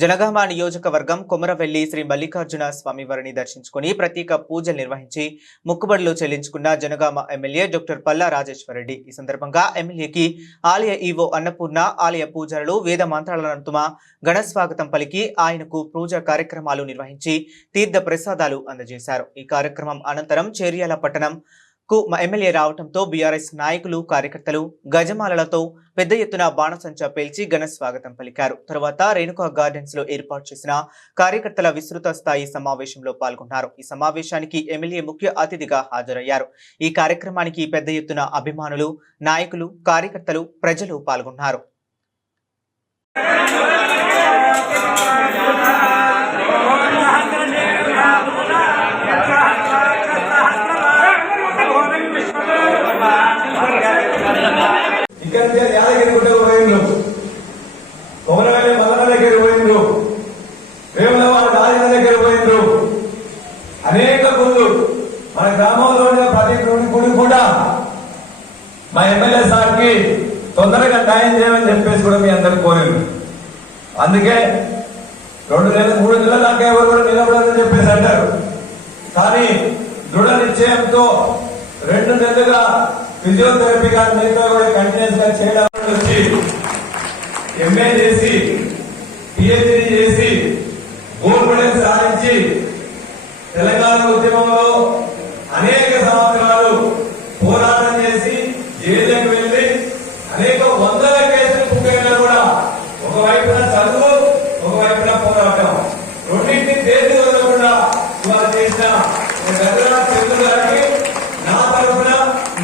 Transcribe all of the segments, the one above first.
జనగామ నియోజకవర్గం కొమరవెల్లి శ్రీ మల్లికార్జున స్వామివారిని దర్శించుకుని ప్రత్యేక పూజలు నిర్వహించి మొక్కుబడులు చెల్లించుకున్న జనగామ ఎమ్మెల్యే డాక్టర్ పల్లా రాజేశ్వరరెడ్డి ఈ సందర్భంగా ఎమ్మెల్యేకి ఆలయ ఈవో అన్నపూర్ణ ఆలయ పూజారులు వేద మంత్రాల నడుమ ఘన స్వాగతం పలికి ఆయనకు పూజా కార్యక్రమాలు నిర్వహించి తీర్థ ప్రసాదాలు అందజేశారు। ఈ కార్యక్రమం అనంతరం చేర్యాల పట్టణం ఎమ్మెల్యే రావడంతో బీఆర్ఎస్ నాయకులు కార్యకర్తలు గజమాలలతో పెద్ద ఎత్తున బాణసంచా పేల్చి ఘన స్వాగతం పలికారు। తర్వాత రేణుకా గార్డెన్స్ లో ఏర్పాటు చేసిన కార్యకర్తల విస్తృత స్థాయి సమావేశంలో పాల్గొన్నారు। ఈ సమావేశానికి ఎమ్మెల్యే ముఖ్య అతిథిగా హాజరయ్యారు। ఈ కార్యక్రమానికి పెద్ద ఎత్తున అభిమానులు, నాయకులు, కార్యకర్తలు, ప్రజలు పాల్గొన్నారు। అనేక గుళ్ళు మన గ్రామంలోనే ప్రతి గుడి కూడా మా ఎమ్మెల్యే సార్కి తొందరగా న్యాయం చేయమని చెప్పేసి కూడా మీ అందరికి కోరింది। అందుకే 2 నెలలు 3 నెలల దాకా ఎవరు కూడా నిలబడాలని చెప్పేసి అంటారు, కానీ దృఢ నిశ్చయంతో 2 నెలలుగా ఫిజియోథెరపీ కానీ మిగతా కూడా కంటిన్యూస్ గా చేయడం వచ్చి ఎంఏ చేసి పిహెచ్డి చేసి గోల్డ్ మెడల్ సాధించి తెలంగాణ ఉద్యమంలో అనేక సంవత్సరాలు పోరాటం చేసి జైలుకి వెళ్లి అనేక వందల కేసులు పుట్టైనా కూడా ఒకవైపున చదువు, ఒకవైపున పోరాటం, రెండింటిని చేతి వదలకుండా ఇవాళ చేసిన చంద్ర గారికి నా తరఫున,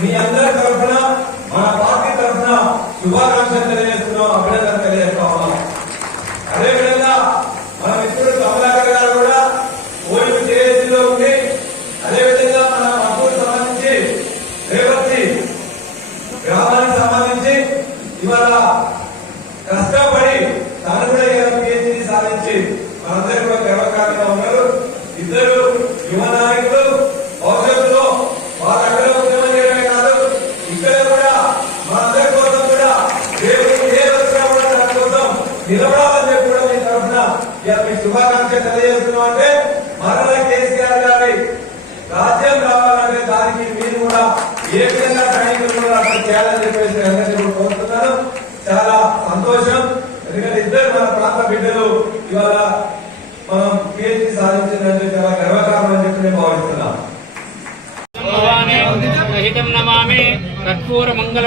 మీ అందరి తరఫున, మన పార్టీ తరఫున శుభాకాంక్షలు తెలియజేస్తున్నాం, అభినందనలు తెలియజేస్తా ఉన్నాం। అదేవిధంగా మన మిత్రుడు కమలాకర్ గారు కూడా ఓల్డ్ జేఏసీలో ఉంది। అదేవిధంగా మన మద్దూరు సంబంధించి రేవతి గ్రామానికి సంబంధించి ఇవాళ కష్టపడి తను కూడా పిహెచ్డి సాధించి మనందరూ కూడా గర్వకారణంగా ఉన్నారు। ఇద్దరు యువ నాయకులు భవిష్యత్తులో వారు అక్కడ ఉద్యమం చేయడమే కాదు, ఇక్కడ కూడా మనందరి కోసం కూడా దేవుడు ఏ వచ్చినా కూడా తన కోసం నిలబడాలని చెప్పి కూడా మీ తరఫున మీకు శుభాకాంక్షలు తెలియజేస్తున్నాం। అంటే మరలా కేసీఆర్ గారి రాజ్యం రావాలంటే దానికి మీరు కూడా ఏ విధంగా సైనికులు కూడా అక్కడ చేయాలని చెప్పేసి అందరినీ కోరుతున్నాను। చాలా సంతోషం, ఎందుకంటే ఇద్దరు మన ప్రాంత బిడ్డలు ఇవాళ మనం పిహెచ్డి సాధించిందంటే చాలా గర్వకారణం అని చెప్పి నేను భావిస్తున్నాను। నమామి కర్పూర మంగళ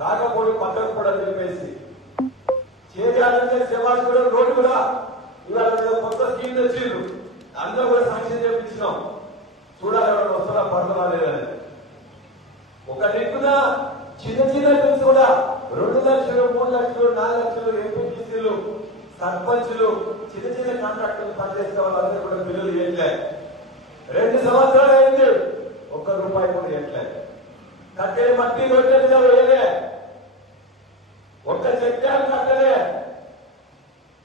రాకపోడు పక్కకు కూడా చెప్పేసి చేయాలంటే సేవాసుడు రోడ్డు కూడా ఇవాళ కొత్త స్కీమ్ తెచ్చిండ్రు, అందరూ కూడా శాంక్షన్ చేయించినాం, చూడాలి ఎవరు వస్తారా పడుతున్నా లేదని। ఒక దిక్కున చిన్న చిన్న బిల్స్ కూడా 2 లక్షలు, 3 లక్షలు, 4 లక్షలు ఎంపీటీసీలు, సర్పంచులు, చిన్న చిన్న కాంట్రాక్టర్లు పనిచేసే వాళ్ళందరూ కూడా బిల్లులు వేయట్లే। 2 సంవత్సరాలు అయింది, ₹1 కూడా వేయట్లే। కట్టే మట్టి రొట్టె మీద వేయలే, ఒక్క చెక్కాలు కట్టలే,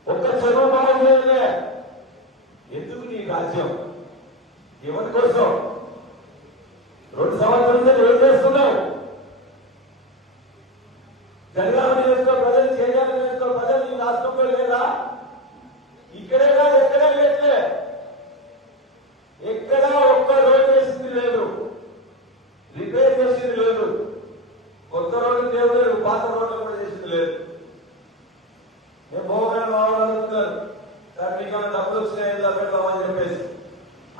ఒక్క చెరువు బాగు చేయలే। ఎందుకు నీ రాజ్యం? ఎవరి కోసం? 2 సంవత్సరాలు ఏం చేస్తున్నావు? జనగామ నియోజకవర్గ ప్రజలు, చేయాల నియోజకవర్గ ప్రజలు ఈ రాష్ట్రంలో లేదా? ఇక్కడే కాదు, ఎక్కడే లేట్లే, ఎక్కడా ఒక్క కొత్త రోడ్లు దేవుడు పాత రోడ్లు కూడా చేసింది లేదు. మేము పోగానే మాట్లాడుతున్నారు సార్ మీకు డబ్బులు వచ్చినాయి పెడతామని చెప్పేసి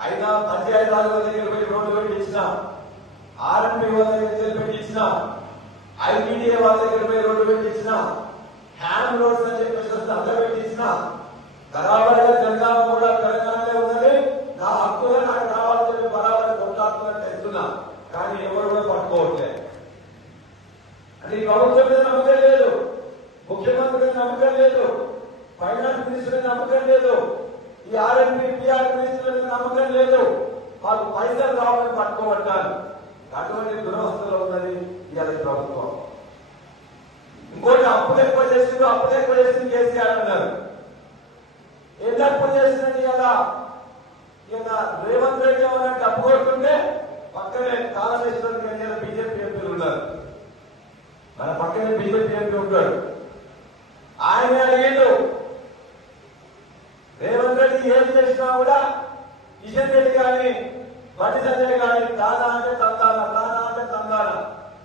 అయినా పంచాయతీరాజ్ దగ్గర పోయి రోడ్లు పెట్టి ఇచ్చిన, ఆర్ఎంపీ వాళ్ళ దగ్గర పెట్టి ఇచ్చిన, ఐటీడీఏ వాళ్ళ దగ్గర పోయి రోడ్డు పెట్టి ఇచ్చిన, హ్యాండ్ రోడ్స్ అని చెప్పేసి అందరూ పెట్టి ఇచ్చిన, బరాబర్ జనగామ కూడా తెలంగాణలో ఉన్నది, నా హక్కుగా నాకు కావాలని చెప్పి బరాబర్ కొట్లాడుతున్నట్టు తెస్తున్నా. కానీ ఎవరు కూడా పట్టుకోవట్లేదు. అంటే ఈ ప్రభుత్వం మీద నమ్మకం లేదు, ముఖ్యమంత్రి మీద నమ్మకం లేదు, ఫైనాన్స్ మినిస్టర్ మీద నమ్మకం లేదు, ఈ ఆర్ఎంపీ టీఆర్ మినిస్టర్ మీద నమ్మకం లేదు. మాకు పైసలు రావాలని పట్టుకోబట్టాలి. అటువంటి దురవస్థలో ఉన్నది ఇవాళ ప్రభుత్వం. ఇంకోటి అప్పులు ఎక్కువ చేసిండు, అప్పులు ఎక్కువ చేసింది కేసీఆర్ అన్నారు. ఏం తప్పు చేసిందండి ఇలా రేవంత్ రెడ్డి ఏమన్నా డబ్బు కొడుతుంటే పక్కనే కాళేశ్వరం బీజేపీ ఎంపీలు ఉన్నారు, మన పక్కనే బీజేపీ ఎంపీ ఉంటాడు. ఆయన అడిగిండు రేవంత్ రెడ్డి ఏం చేసినా కూడా కిషన్ రెడ్డి కానీ బండి సంజయ్ కానీ తానా అంటే తందానా, తానా అంటే తందానా,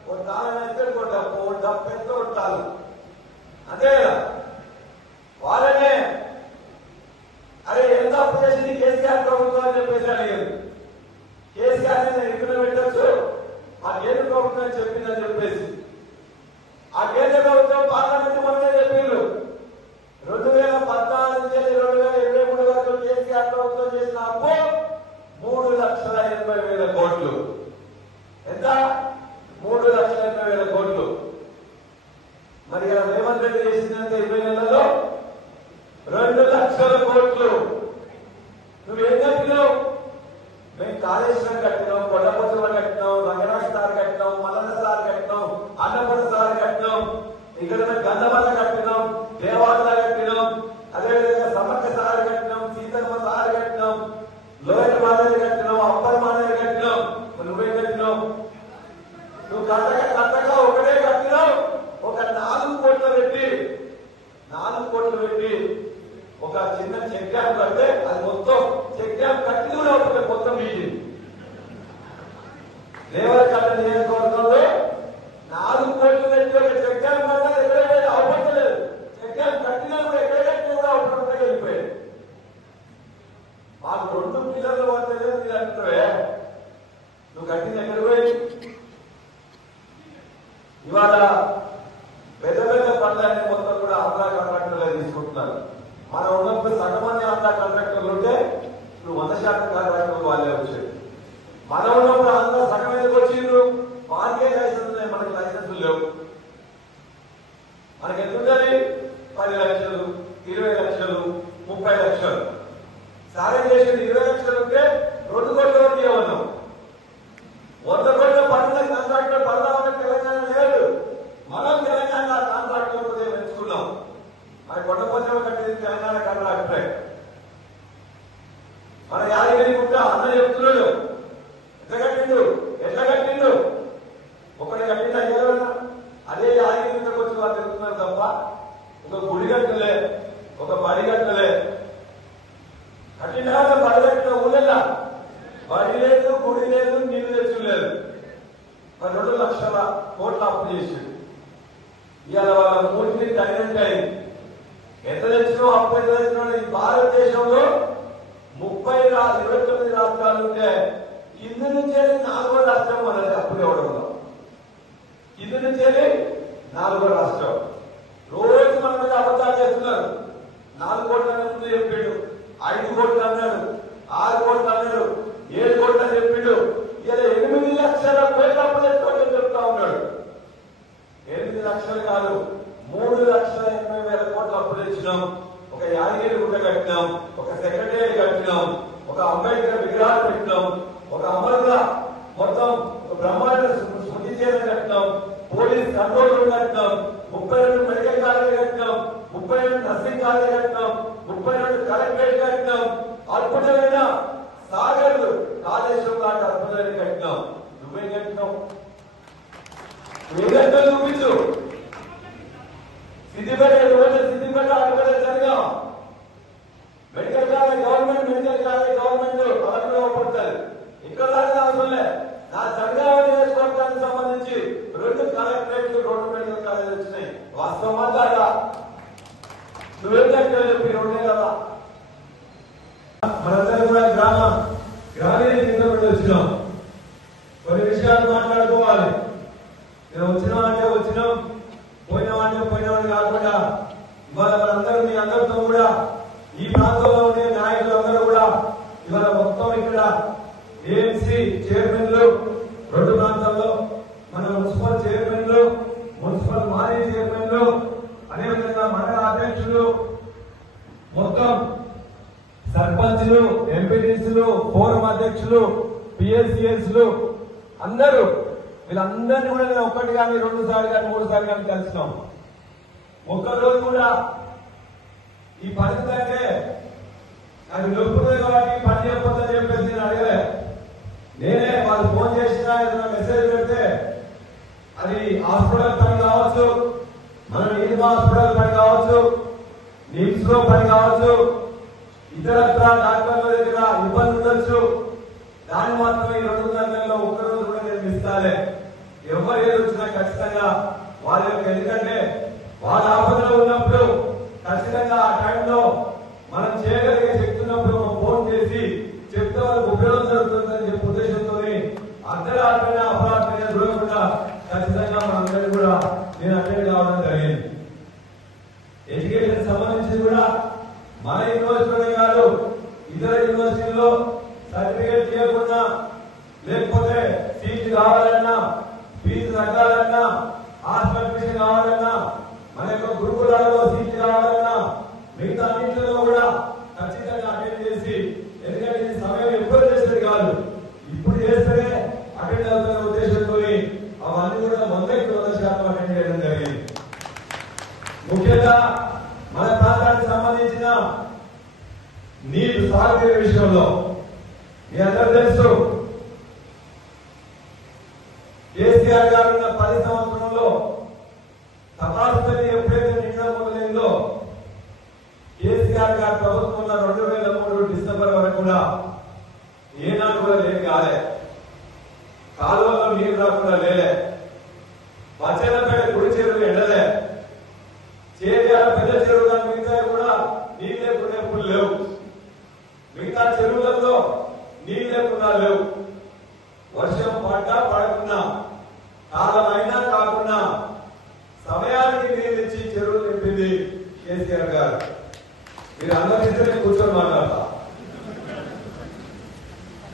ఓ తాళం వేస్తే ఓ డబ్బు వేస్తే ఓ తాళం, అంతే కదా. వాళ్ళనే అరే ఎంత అప్పు చేసింది కేసీఆర్ ప్రభుత్వం అని చెప్పేసి అడిగారు. కేసీఆర్ నేను ఇక్కడ పెట్టచ్చు, ఆ కేంద్ర ప్రభుత్వం చెప్పిందని చెప్పేసి ఆ కేంద్ర ప్రభుత్వం పార్లమెంట్ మొన్నే చెప్పిండ్రు 2014 నుంచి 2023 వరకు కేసీఆర్ ప్రభుత్వం చేసిన అప్పు 3,80,000 కోట్లు. ఎంత? 3,80,000 కోట్లు. మరి రేవంత్ రెడ్డి చేసిందంటే 20 నెలల్లో 2 లక్షల కోట్లు. నువ్వేం కట్టినావు? మేము కాళేశ్వరం కట్టినాం, కొండపోచమ్మ కట్టినాం, రంగనాథ్ సార్ కట్టినాం, మల్లన్న సార్ కట్టినాం, అన్నపూర్ణ సార్ కట్టినాం, ఇక్కడ గంధమల్ల కట్టినాం, దేవాలయ కట్టినాం, అదేవిధంగా సమర్థ సార్ కట్టినాం, సీతమ్మ సార్ కట్టినాం, లోయర్ మానేరు కట్టినాం, అప్పర్ మానేరు కట్టినాం. నువ్వేం కట్టినావు? నువ్వు కట్టగా ఒకటే కట్టినావు. ఒక 4 కోట్లు పెట్టి ఒక చిన్న చెక్ డ్యామ్ కడితే అది మొత్తం చెక్ డ్యామ్ కట్టి కూడా ఒక మొత్తం మీటింగ్ లేవర్ కట్ట నియోజకవర్గంలో 4 కోట్లు పెట్టి ఒక చెక్ డ్యామ్ కట్టాలి. ఎక్కడైతే అవపడలేదు, చెక్ డ్యామ్ కట్టినా కూడా ఎక్కడ కట్టినా కూడా అవపడంగా వెళ్ళిపోయాడు. మాకు 2 పిల్లర్లు పడతలేదు మీరు అంటున్నావే, నువ్వు కట్టింది ఎక్కడ పోయి? ఇవాళ పెద్ద పెద్ద పనులన్నీ మొత్తం కూడా ఆంధ్ర కాంట్రాక్టర్లే తీసుకుంటున్నారు. మనం ఉన్నప్పుడు సగం మంది ఆంధ్ర కాంట్రాక్టర్లు ఉంటే ఇప్పుడు 100% కాంట్రాక్టర్లు వాళ్ళే వచ్చారు. మనం ఉన్నప్పుడు ఆంధ్ర సగం ఎందుకు వచ్చిండ్రు? వారికే లైసెన్స్ ఉన్నాయి, మనకి లైసెన్సులు లేవు. మనకి ఎందుకంటే 10 లక్షలు, 20 లక్షలు, 30 లక్షలు సాయం చేసింది. 20 లక్షలు ఉంటే 2 కోట్ల వరకు ఇవ్వన్నాం. 100 కోట్ల పనుల కాంట్రాక్టర్ పడదామని తెలంగాణ లేదు. మనం తెలంగాణ కాంట్రాక్టర్ పెంచుకున్నాం. మన కొండపోచమ్మ కట్టేది తెలంగాణ కాంట్రాక్టరే. మన యాదగిరి గుట్ట అన్న చెప్తున్నాడు ఎట్లా కట్టిండు ఒకటి కట్టిందా ఏదైనా? అదే యాదగిరి గుట్టకు వచ్చి వాళ్ళు చెప్తున్నారు తప్ప ఒక గుడి కట్టలే, ఒక బడి కట్టలే. కట్టిన బడి కట్టిన ఊళ్ళ బడి లేదు, గుడి లేదు, నీళ్లు తెచ్చులేదు. మరి 2 లక్షల కోట్ల అప్పు చేసిండు. ఇవాళ వాళ్ళ మూర్తిని తగినట్టు అయింది. ఎంత తెచ్చినావు అప్పు, ఎంత తెచ్చినావు? ఈ భారతదేశంలో 29 రాష్ట్రాలు ఉంటే ఇందు నుంచే 4వ రాష్ట్రం మనది అప్పు ఇవ్వడంలో. ఇందు నుంచే 4వ రాష్ట్రం. రోజు మన మీద అబద్ధాలు చేస్తున్నారు. 4 కోట్ల ముందు చెప్పిండు, 5 కోట్లు అన్నాడు, 6 కోట్లు అన్నాడు, 7 కోట్లు అని చెప్పిండు. ఇలా 8 లక్షల కోట్ల అప్పు తెచ్చుకోవడం చెప్తా ఉన్నాడు. 8 లక్షలు కాదు, 3,80,000 కోట్ల అప్పు తెచ్చినాం. ఒక యాదగిరి గుట్ట కట్టినాం, ఒక సెక్రటరీ కట్టినాం, ఒక అంబేద్కర్ విగ్రహాలు పెట్టినాం, ఒక అమరుల మొత్తం బ్రహ్మాండ స్మృతి చేయడం కట్టినాం, పోలీస్ కంట్రోల్ రూమ్ కట్టినాం, 32 మెడికల్ కాలేజీ కట్టినాం, 32 నర్సింగ్ కాలేజీ కట్టినాం, 32 కలెక్టరేట్ కట్టినాం, అద్భుతమైన సాగర్లు కాళేశ్వరం లాంటి అద్భుతమైన కట్టినాం. నువ్వేం కట్టినావు? ఏదంటే చూపించు. సిద్దిపేట అడుగుల జరిగా మెడికల్ కాలేజ్ గవర్నమెంట్ అవన్నీ పడుతుంది. ఇక్కడ దాకా అవసరం లే. నా జనగామ నియోజకవర్గానికి సంబంధించి 2 కలెక్టరేట్ వాస్తవం మాట్లాడా నువ్వేం చెప్పి ఉండే కదా మనందరూ కూడా గ్రామీణ కేంద్రం నుండి వచ్చినాం. కొన్ని విషయాలు మాట్లాడుకోవాలి. నేను వచ్చినా అంటే వచ్చినాం, పోయినా అంటే పోయినామని కాకుండా ఇవాళ మనందరూ మీ అందరితో కూడా ఈ ప్రాంతంలో ఉండే నాయకులందరూ కూడా ఇవాళ మొత్తం ఇక్కడ ఏఎంసీ చైర్మన్లు 2 ప్రాంతాల్లో, మన మున్సిపల్ చైర్మన్లు, మున్సిపల్ మాజీ చైర్మన్లు, అదేవిధంగా మండల అధ్యక్షులు, మొత్తం సర్పంచ్లు, ఎంపీటీసీలు, ఫోరం అధ్యక్షులు, పిఎస్సిఎస్లు అందరూ వీళ్ళందరినీ కూడా నేను 1 కానీ 2 సార్లు కానీ 3 సార్లు కానీ కలిసినాం. ఒక్కరోజు కూడా ఈ పరిస్థితి అంటే నాకు నొప్పుతుంది కాబట్టి పని చేయకపోతే చెప్పేసి నేను అడగలే. నేనే వాళ్ళు ఫోన్ చేసినా ఏదైనా మెసేజ్ పెడితే అది హాస్పిటల్ పని కావచ్చు, మన నీటి హాస్పిటల్ పని కావచ్చు, నిమ్స్ లో పని కావచ్చు, ఇతరత్ర డాక్టర్ల దగ్గర ఇబ్బంది ఉండొచ్చు. దాన్ని మాత్రం ఈ 2 గంటల్లో ఒక్కరోజు కూడా నేను ఇస్తాలే. ఎవరు ఏది వచ్చినా ఖచ్చితంగా వాళ్ళ యొక్క, ఎందుకంటే వాళ్ళ ఆపదలో ఉన్నప్పుడు ఖచ్చితంగా ఆ టైంలో మనం చేయగలిగే శక్తి ఉన్నప్పుడు ఫోన్ చేసి చెప్తే వాళ్ళకి ఉపయోగం జరుగుతుందని చెప్పే ఉద్దేశంతో అర్ధరాత్రైనా అపరాత్రైనా చూడకుండా ఖచ్చితంగా మనందరినీ కూడా నేను అటెండ్ కావడం జరిగింది. ఎడ్యుకేషన్ సంబంధించి కూడా మన యూనివర్సిటీలోనే కాదు ఇతర యూనివర్సిటీల్లో సర్టిఫికేట్ చేయకుండా, లేకపోతే సీట్ కావాలన్నా, ఫీజు తగ్గాలన్నా, హాస్టల్ ఫీజు కావాలన్నా, మన యొక్క గురుకులాలలో సీట్ కావాలన్నా, మిగతా అన్నింటిలో కూడా ఖచ్చితంగా అటెండ్ చేసి, ఎందుకంటే ఇది సమయం ఎప్పుడు చేసేది కాదు, ఇప్పుడు చేస్తేనే అటెండ్ అవుతున్న ఉద్దేశంతో అవన్నీ కూడా 100% అటెండ్ చేయడం జరిగింది. ముఖ్యంగా మన ప్రాంతానికి సంబంధించిన నీరు సాగునీరు విషయంలో మీ అందరూ తెలుసు, కేసీఆర్ గారు ఉన్న 10 సంవత్సరంలో తపాసుపల్లి ఎప్పుడైతే నిండడం మొదలైందో, కేసీఆర్ గారి ప్రభుత్వంలో 2003 డిసెంబర్ వరకు కూడా ఏనాడు కూడా లేని కాలే, కాలువల్లో నీరు రాకుండా లేలే, బచ్చన్నపేట గుడి చెరువులు ఎండలే, చేర్యాల పెద్ద చెరువు కానీ మిగతా కూడా నీళ్ళు లేకుండా ఎప్పుడు లేవు, మిగతా చెరువులలో నీళ్ళు లేకుండా లేవు. వర్షం పడ్డా పడకున్నా, కాలమైనా కాకుండా సమయానికి నీళ్ళు ఇచ్చి చెరువులు నింపింది కేసీఆర్ గారు. మీరు అందరి కూర్చొని మాట్లాడతా